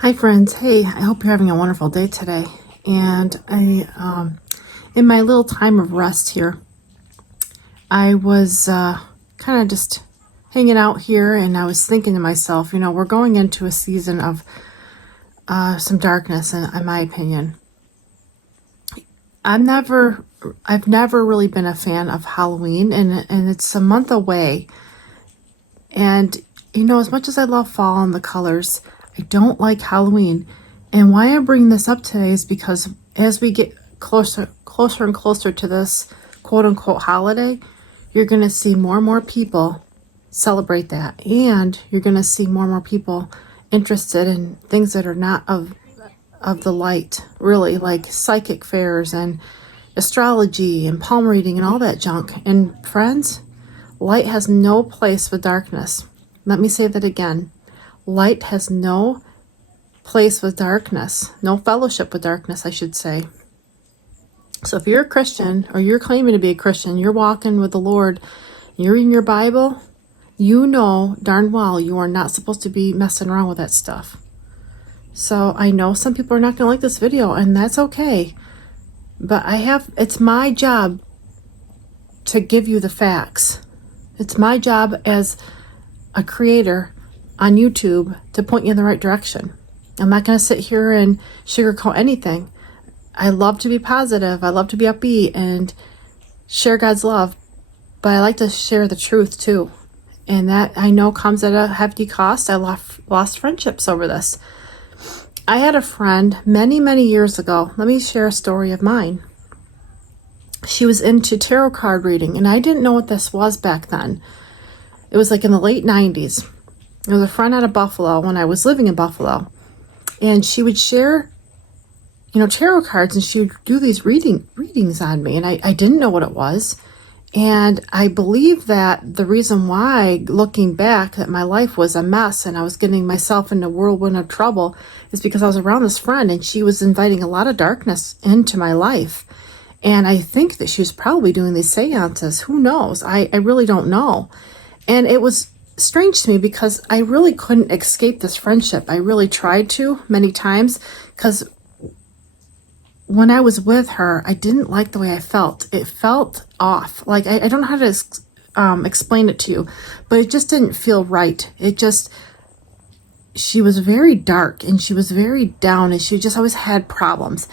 Hi friends, hey, I hope you're having a wonderful day today. And in my little time of rest here, I was kind of just hanging out here, and I was thinking to myself, we're going into a season of some darkness, in my opinion. I've never really been a fan of Halloween, and it's a month away. And as much as I love fall and the colors, I don't like Halloween. And why I bring this up today is because as we get closer and closer to this quote unquote holiday, you're going to see more and more people celebrate that. And you're going to see more and more people interested in things that are not of the light, really, like psychic fairs and astrology and palm reading and all that junk. And friends, light has no place with darkness. Let me say that again. Light has no place with darkness, no fellowship with darkness, I should say. So if you're a Christian, or you're claiming to be a Christian, you're walking with the Lord, you're reading your Bible, you know darn well you are not supposed to be messing around with that stuff. So I know some people are not going to like this video, and that's okay. But it's my job to give you the facts. It's my job as a creator on YouTube to point you in the right direction. I'm not going to sit here and sugarcoat anything. I love to be positive. I love to be upbeat and share God's love, but I like to share the truth too. And that I know comes at a hefty cost. I lost friendships over this. I had a friend many, many years ago. Let me share a story of mine. She was into tarot card reading, and I didn't know what this was back then. It was like in the late 90s. It was a friend out of Buffalo when I was living in Buffalo. And she would share, tarot cards, and she would do these readings on me. And I didn't know what it was. And I believe that the reason why, looking back, that my life was a mess and I was getting myself into a whirlwind of trouble is because I was around this friend, and she was inviting a lot of darkness into my life. And I think that she was probably doing these seances. Who knows? I really don't know. And it was strange to me because I really couldn't escape this friendship. I really tried to many times, because when I was with her, I didn't like the way I felt. It felt off. Like, I don't know how to explain it to you, but it just didn't feel right. She was very dark, and she was very down, and she just always had problems.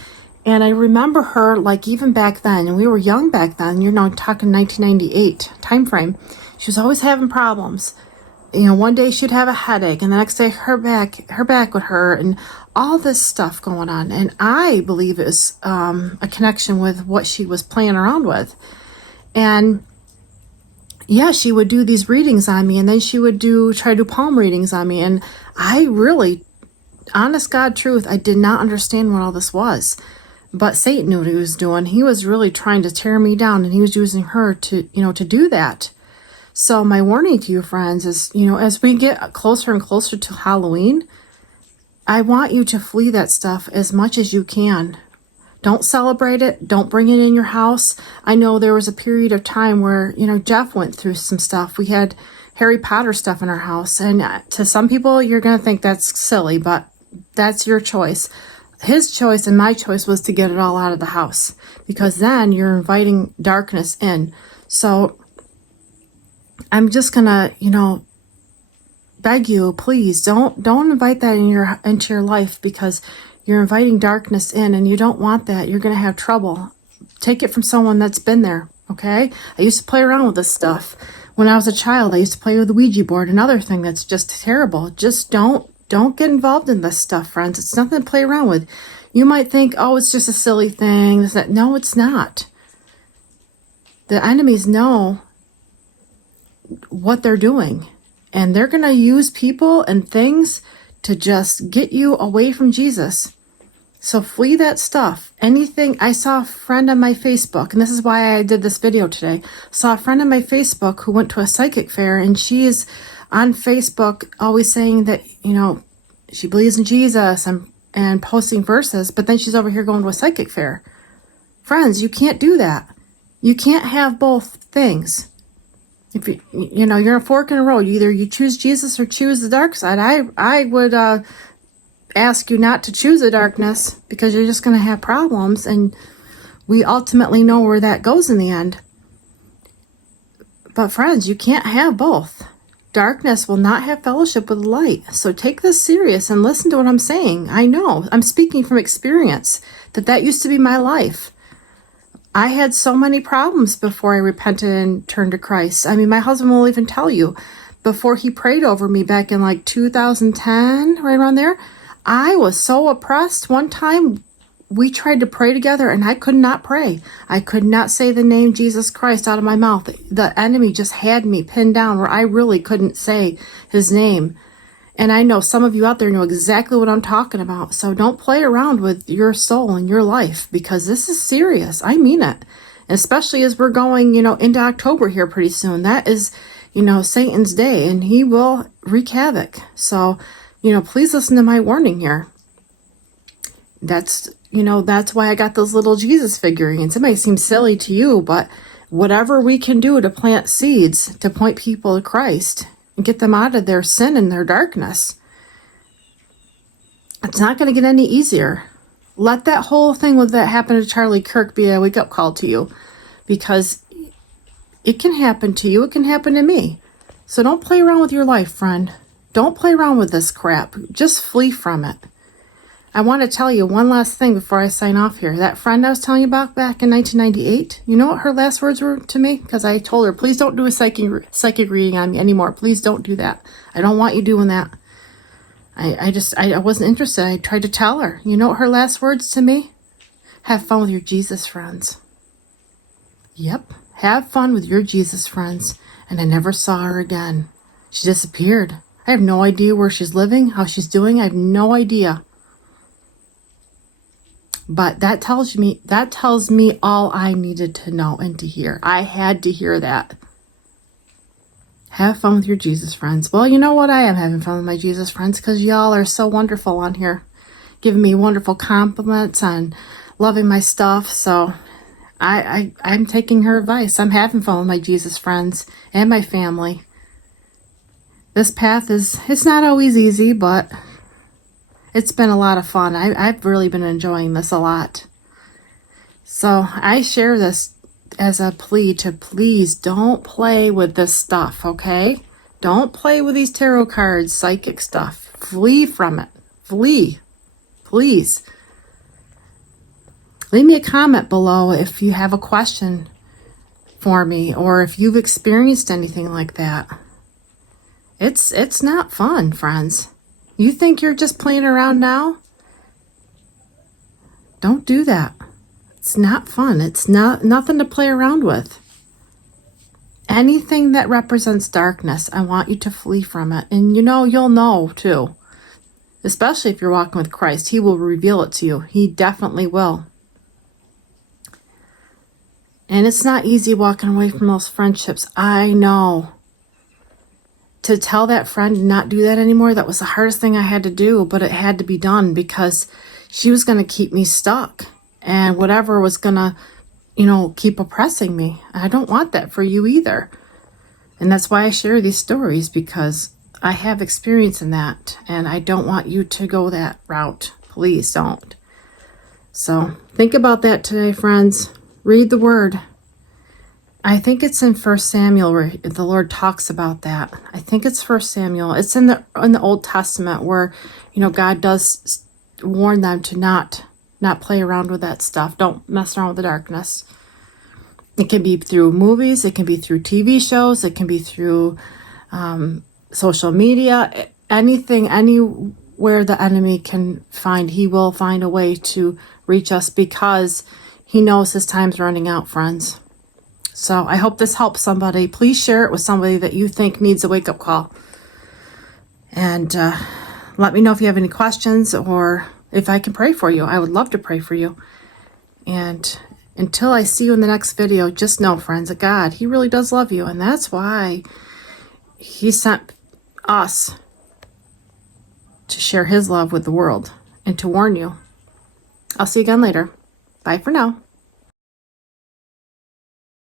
And I remember her, like, even back then, and we were young back then, talking 1998 time frame, she was always having problems. One day she'd have a headache, and the next day her back would hurt, and all this stuff going on. And I believe it was a connection with what she was playing around with. And yeah, she would do these readings on me, and then she would try to do palm readings on me. And I really, honest God truth, I did not understand what all this was. But Satan knew what he was doing. He was really trying to tear me down, and he was using her to do that. So my warning to you, friends, is, as we get closer and closer to Halloween, I want you to flee that stuff as much as you can. Don't celebrate it. Don't bring it in your house. I know there was a period of time where, Jeff went through some stuff. We had Harry Potter stuff in our house. And to some people, you're going to think that's silly, but that's your choice. His choice and my choice was to get it all out of the house, because then you're inviting darkness in. So I'm just gonna, beg you, please don't invite that into your life, because you're inviting darkness in, and you don't want that. You're gonna have trouble. Take it from someone that's been there. Okay? I used to play around with this stuff when I was a child. I used to play with the Ouija board. Another thing that's just terrible. Just don't get involved in this stuff, friends. It's nothing to play around with. You might think, oh, it's just a silly thing. No, it's not. The enemies know what they're doing, and they're going to use people and things to just get you away from Jesus. So flee that stuff. Anything. I saw a friend on my Facebook, and this is why I did this video today. Saw a friend on my Facebook who went to a psychic fair, and she is on Facebook always saying that, she believes in Jesus and posting verses, but then she's over here going to a psychic fair. Friends, you can't do that. You can't have both things. If you're a fork in a road. Either you choose Jesus or choose the dark side. I would ask you not to choose the darkness because you're just going to have problems, and we ultimately know where that goes in the end. But friends, you can't have both. Darkness will not have fellowship with light. So take this serious and listen to what I'm saying. I know, I'm speaking from experience, that used to be my life. I had so many problems before I repented and turned to Christ. I mean, my husband will even tell you, before he prayed over me back in like 2010, right around there, I was so oppressed. One time we tried to pray together and I could not pray. I could not say the name Jesus Christ out of my mouth. The enemy just had me pinned down where I really couldn't say his name. And I know some of you out there know exactly what I'm talking about. So don't play around with your soul and your life, because this is serious. I mean it. Especially as we're going, into October here pretty soon. That is, Satan's day, and he will wreak havoc. So, please listen to my warning here. That's why I got those little Jesus figurines. It may seem silly to you, but whatever we can do to plant seeds to point people to Christ and get them out of their sin and their darkness, it's not going to get any easier. Let that whole thing with that happened to Charlie Kirk be a wake-up call to you, because it can happen to you. It can happen to me. So don't play around with your life, friend. Don't play around with this crap. Just flee from it. I want to tell you one last thing before I sign off here. That friend I was telling you about back in 1998, you know what her last words were to me? Because I told her, please don't do a psychic reading on me anymore. Please don't do that. I don't want you doing that. I wasn't interested. I tried to tell her. You know what her last words to me? Have fun with your Jesus friends. Yep. Have fun with your Jesus friends. And I never saw her again. She disappeared. I have no idea where she's living, how she's doing. I have no idea. But that tells me all I needed to know and to hear. I had to hear that. Have fun with your Jesus friends. Well, you know what? I am having fun with my Jesus friends, because y'all are so wonderful on here, giving me wonderful compliments and loving my stuff. So I'm taking her advice. I'm having fun with my Jesus friends and my family. This path it's not always easy, but it's been a lot of fun. I've really been enjoying this a lot. So I share this as a plea to please don't play with this stuff, okay? Don't play with these tarot cards, psychic stuff. Flee from it. Flee. Please. Leave me a comment below if you have a question for me, or if you've experienced anything like that. It's not fun, friends. You think you're just playing around now? Don't do that. It's not fun. It's nothing to play around with. Anything that represents darkness, I want you to flee from it. And you'll know too. Especially if you're walking with Christ. He will reveal it to you. He definitely will. And it's not easy walking away from those friendships. I know. To tell that friend to not do that anymore, that was the hardest thing I had to do, but it had to be done, because she was going to keep me stuck, and whatever was going to, keep oppressing me. I don't want that for you either. And that's why I share these stories, because I have experience in that, and I don't want you to go that route. Please don't. So think about that today, friends. Read the word. I think it's in 1 Samuel where the Lord talks about that. I think it's 1 Samuel. It's in the Old Testament where, God does warn them to not play around with that stuff. Don't mess around with the darkness. It can be through movies. It can be through TV shows. It can be through social media. Anything, anywhere the enemy can find, he will find a way to reach us, because he knows his time's running out, friends. So I hope this helps somebody. Please share it with somebody that you think needs a wake-up call. And let me know if you have any questions, or if I can pray for you. I would love to pray for you. And until I see you in the next video, just know, friends, that God, he really does love you. And that's why he sent us to share his love with the world and to warn you. I'll see you again later. Bye for now.